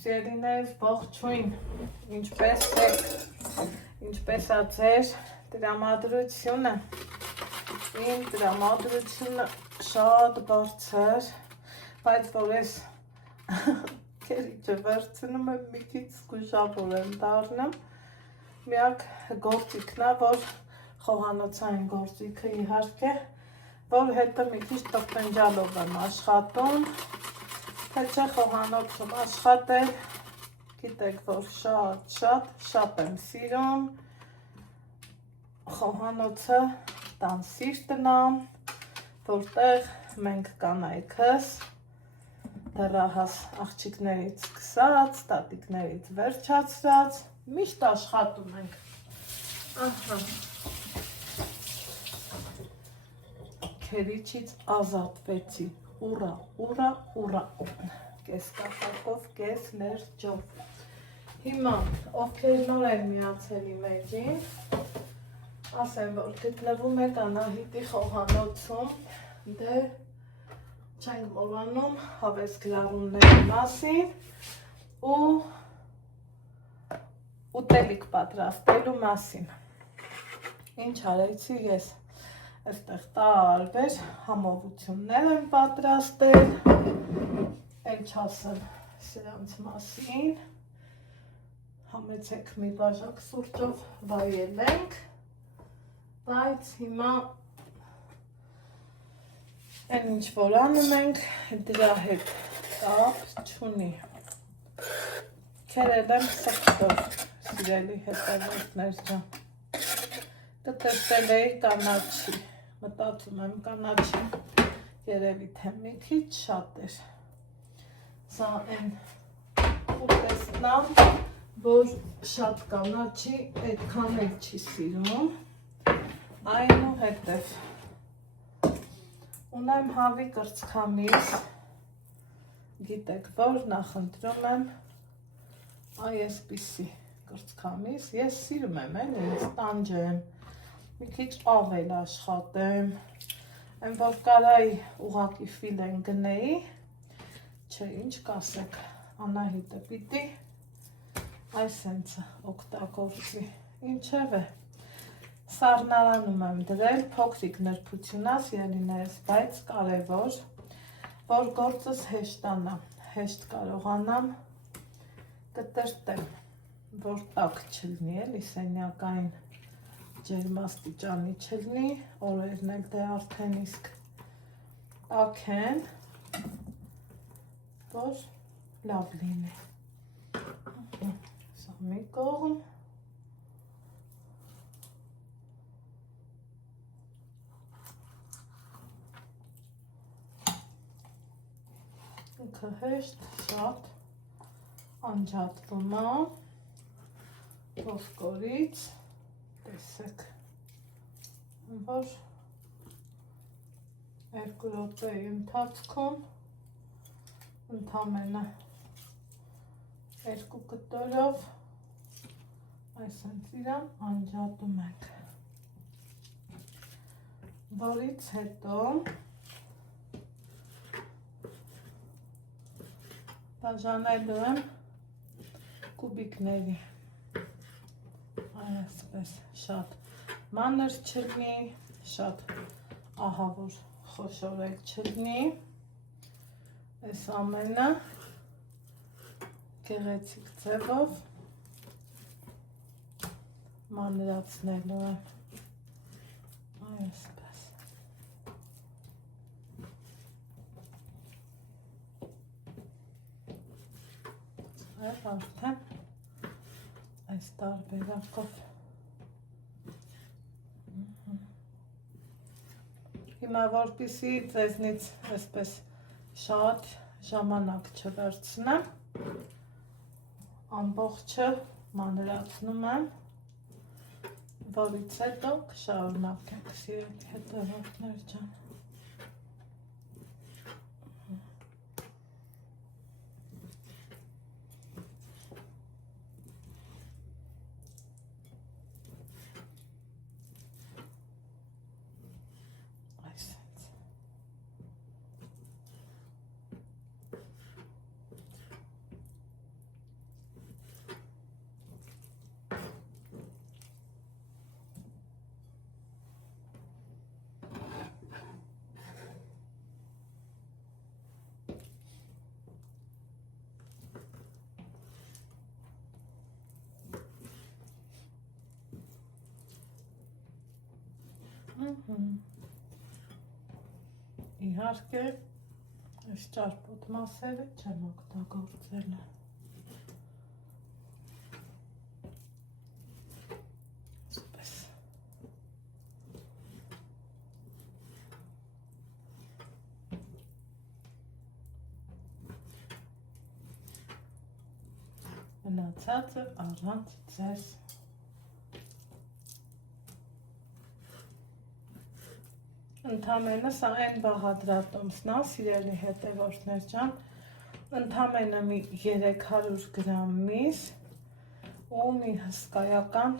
Սիրելիներ, ողջույն, ինչպես եք, ինչպես է ձեր տրամադրությունը, իմ տրամադրությունը շատ բարձր, բայց որ ես կերիչը վերցնում եմ, մի քիչ զգուշավոր եմ դառնում, միակ գործիքն է, որ խոհանոցային գործիքը իհարկե, որ հետո մի քիչ տրտնջալով եմ աշխատում, թե չէ խոհանոցում աշխատել, գիտեք, որ շատ եմ սիրում, խոհանոցը տան սիրտն է, որտեղ մենք կանայքս դեռահաս աղջիկներից սկսած, տատիկներից վերջացրած, միշտ աշխատում ենք, ահա, քերիչից ազատվեցի, ուրա, ուրա, ուրա, կես կապակով, կես լերջով, հիմա, ովքեր նոր են միացել իմ էջին, ասեմ, որ գտնվում եք Անահիտի խոհանոցում, դե չենք մոռանում հավես գրառումների մասին ու ուտելիք պատրաստելու մասին, ինչ արեցի ես, այստեղ տարբեր համովություններ եմ պատրաստել, էլ չասեմ սրանց մասին, համեցեք մի բաժակ սուրճով վայելենք, բայց հիմա այն ինչ որ անում ենք, դրա հետ կապ չունի, քերել եմ սխտով, սիրելի հետևորդներ ջան, կտեսել էի կանաչի, մտածում եմ կանաչի երևի թե մի քիչ շատ էր, սա այն ուտեստն է, որ շատ կանաչի այդքան էլ չի սիրում, այնուհետև ունեմ հավի կրծքամիս, գիտեք, որ նախընտրում եմ այսպիսի կրծքամիս, ես սիրում եմ, ինձ տանջեմ, մի քիչ ավել աշխատեմ, այն որ կարայի ուղակի ֆիլեն գնեի, չէ, ինչ կասեք, Անահիտը պիտի այսենցը օգտագործի, ինչև է, սառնարանում եմ դրել, փոքրիկ նրբությունա սիրելիներս, բայց կարևոր, որ գործս հեշտանա, հեշտ կարողանամ կտրտեմ, որ տաք չլինի, էլի սենյակային ջերմաստիճանի չլինի, օրերն էլ դե արդեն իսկ տաք են, որ լավ լինի, սա մի կողմ, ինքը հեշտ շատ անջատվում է ոսկորից, տեսեք, որ 2 րոպեի ընթացքում ընդամենը 2 կտորով այսենց իրան անջատում ենք, որից հետո բաժանելու եմ կուբիկների, այսպես շատ մանր չլինի, շատ ահավոր խոշոր էլ չլինի, այս ամենը գեղեցիկ ձևով մանրացնելու եմ, այսպես, արդեն այս տարբերակով, հիմա որպեսզի ձեզնից այսպես շատ ժամանակ չվերցնեմ, ամբողջը մանրացնում եմ, որից հետո կշարունակենք սիրելի հետևորդներ ջան, Իհարկե, այս ճարպոտ մասերը չեմ օգտագործել։ Այսպես։ Մնացածը առանց ձեզ ընդամենը սա այն բաղադրատոմսն է, սիրելի հետևորդներ ջան, ընդամենը մի 300 գրամ միս ու մի հսկայական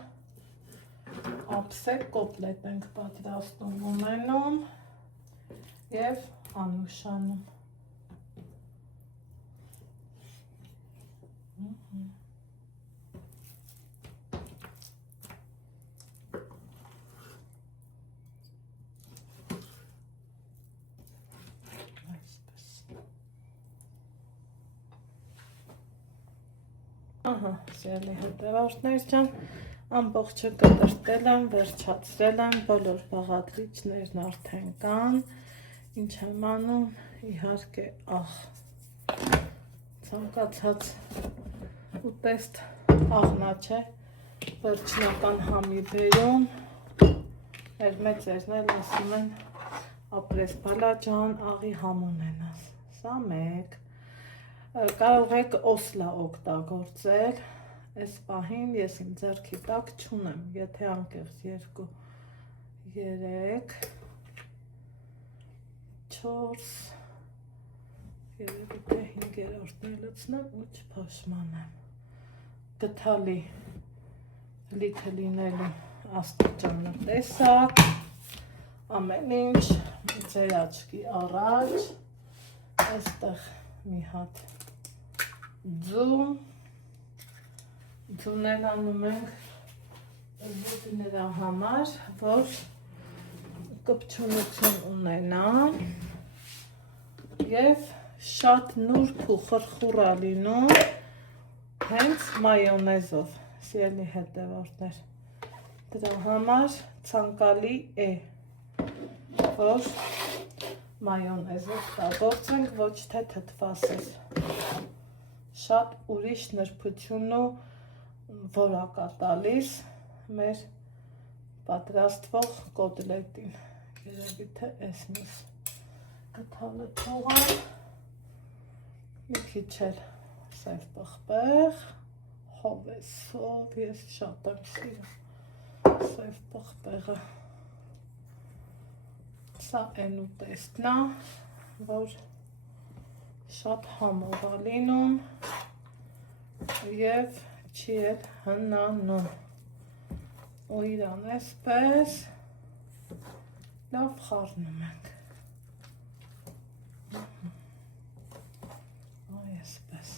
ափսեկ կոտլետ ենք պատրաստում ունենում և անուշանում։ Ահա, սիրելի հետևորդներ ջան, ամբողջը կտրտել եմ, վերջացրել եմ, բոլոր բաղադրիչներն արդեն կան, ինչ եմ անում, իհարկե ցանկացած ուտեստ աղնա չէ, վերջնական համի բերում, մեր մեծերն էլ ասում են ապրես բալաջան, աղի համ ունենաս, սա մեկ։ Կարող եք օսլա օգտագործել, այս պահին ես իմ ձեռքի տակ չունեմ, եթե անկեղծ 2, 3, 4, երևի թե 5-րդն լցնեմ ու չփոշմանեմ։ Գթալի լիքը լինելու աստիճանը տեսակ, ամեն ինչ ձեր աչքի առաջ, այստեղ մի հատ ձուներ անում ենք նրա համար, որ կպչունություն ունենան և շատ նուրբ ու խրխուր է լինում հենց մայոնեզով, սիրելի հետևորդներ, դրա համար ցանկալի է, որ մայոնեզ օգտագործենք, ոչ թե թթվասեր, շատ ուրիշ նրբություն ու որակ է տալիս մեր պատրաստվող կոտլետին, երևի թե այս միս գթալը թողան, մի քիչ էլ սև պղպեղ, հովեսով, ես շատ եմ սիրում սև պղպեղը, սա այն ուտեստն է, որ շատ համով է լինում և չի էլ հնանում ու իրան այսպես լավ խառնում ենք, այսպես,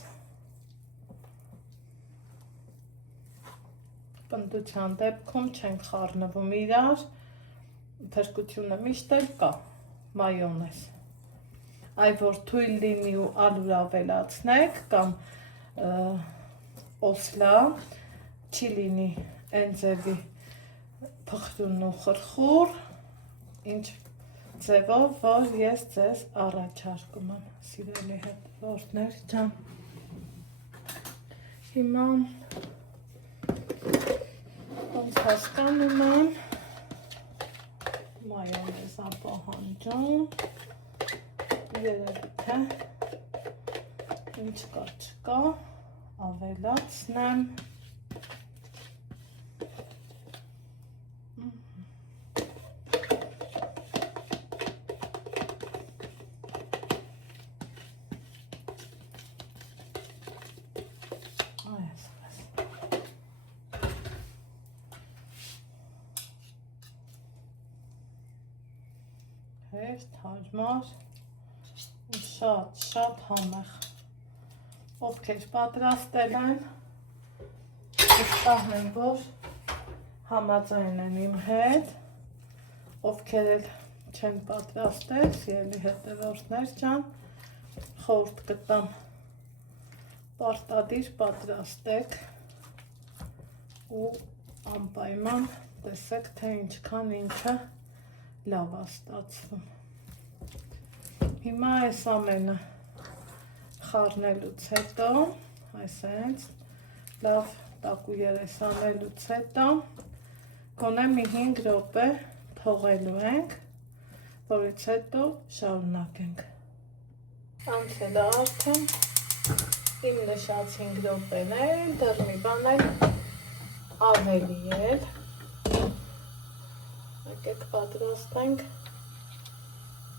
պնդության դեպքում չենք խառնվում իրար, փրկությունը միշտ էլ կա, մայոնեզ, այ որ թույլ լինի ու ալուր ավելացնեք կամ օսլա, չի լինի այն ձևի փխրուն ու խրխուր, ինչ ձևով, որ ես ձեզ առաջարկում եմ, սիրելի հետևորդներ ջան։ Հիմա ոնց հասկանում եմ, մայոնեզ պահանջում, երևի թե ինչ կա չկա, ավելացնեմ, հեշտ, հարմար, շատ համեղ, ովքեր պատրաստել են, վստահ եմ, որ համաձայն են իմ հետ, ովքեր էլ չեն պատրաստել, սիրելի հետևորդներ ջան, խորհուրդ կտամ պարտադիր պատրաստեք ու անպայման տեսեք, թե ինչքան ինքը լավ է ստացվում։ Հիմա այս ամենը խառնելուց հետո, այսենց լավ տակուերես անելուց հետո գոնե մի 5 րոպե թողելու ենք, որից հետո շարունակենք։ Անցել է արդեն իմ նշած 5 րոպեներ, դեռ մի բան էլ ավելի էլ։ Եկեք պատրաստենք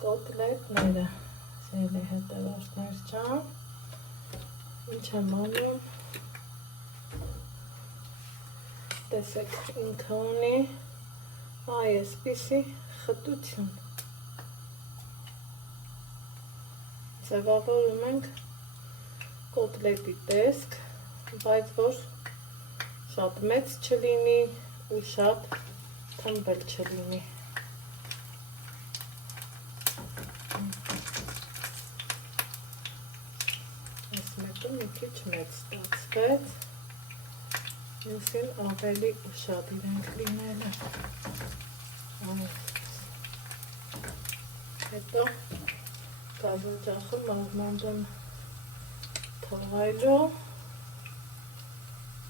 կոտլետները, սիրելի հետևորդներ ջան, ինչ եմ անում, տեսեք ինքը ունի այսպիսի խտություն, ձևավորում ենք կոտլետի տեսք, բայց որ շատ մեծ չլինի ու շատ թմբել չլինի։ Մի քիչ մեծ ստացվեց, մյուսին ավելի ուշադիր ենք լինելը։ Հետո գազօջախը մանր թողելու,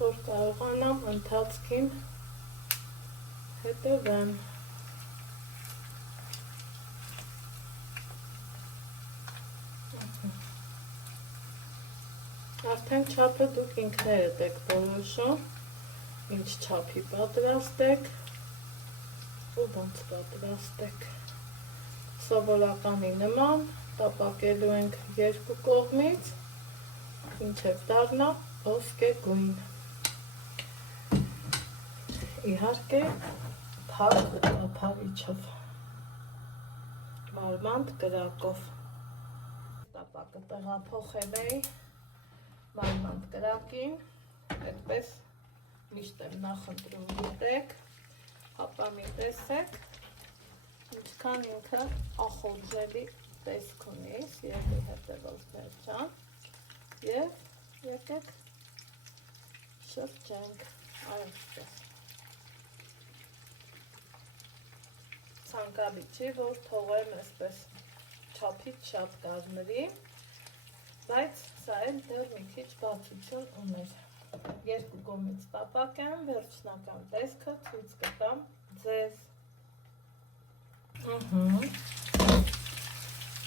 որ կարողանամ ընթացքին հետևեմ։ Արդեն չափը դուք ինքներդ եք որոշում, ինչ չափի պատրաստեք ու ոնց պատրաստեք։ Սովորականի նման տապակելու ենք երկու կողմից, ինչև դառնա ոսկեգույն։ Իհարկե, փակ տափարիչով, մարմանդ կրակով։ Տապակը տեղափոխել էի մարմանդ կրակին, այդպես միշտ եմ նախընտրում գիտեք, հապա մի տեսեք, ինչքան ինքը ախորժելի տեսք ունի, սիրելի հետևորդներ ջան, և եկեք շրջենք այսպես։ Ցանկալի չի, որ թողեմ այսպես չափից շատ կարմրի, բայց սա էլ դեռ մի քիչ բացություն ուներ։ Երկու կողմից տապակեմ, վերջնական տեսքը ցույց կտամ ձեզ։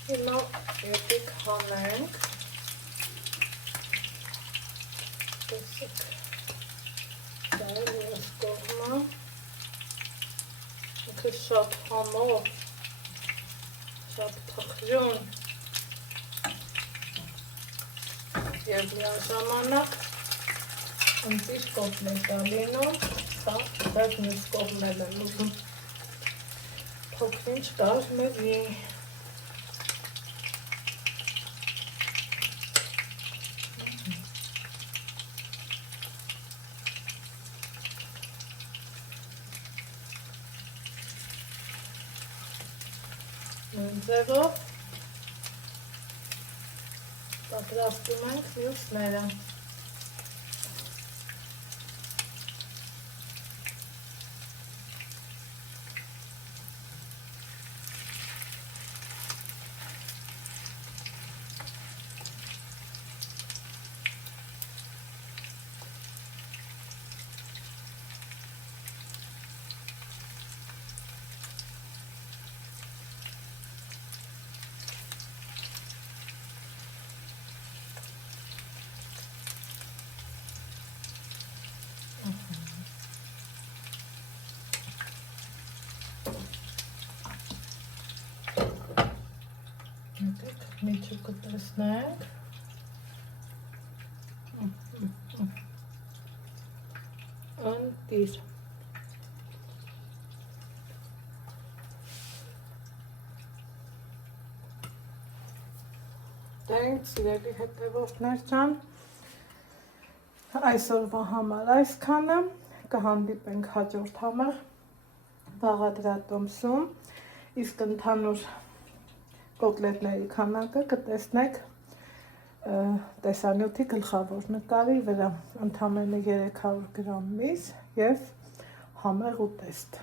Հիմա եկեք հանենք։ Տեսեք։ Դա էլ այս կողմը։ Ինքը շատ համով, շատ թխրուն։ Եվ միաժամանակ ընտիր կոտլետ է լինում, սա դեռ մյուս կողմել եմ ուզում փոքրինչ կարմրի։ Նույն ձևով պատրաստում ենք մյուսները։ Միջուկը տեսնենք։ Ընտիր։ Դե սիրելի հետևորդներ ջան, այսօրվա համար այսքանը, կհանդիպենք հաջորդ համար բաղադրատոմսում, իսկ ընդհանուր կոտլետների քանակը կտեսնեք տեսանյութի գլխավոր նկարի վրա, ընդամենը 300 գրամ միս և համեղ ուտեստ։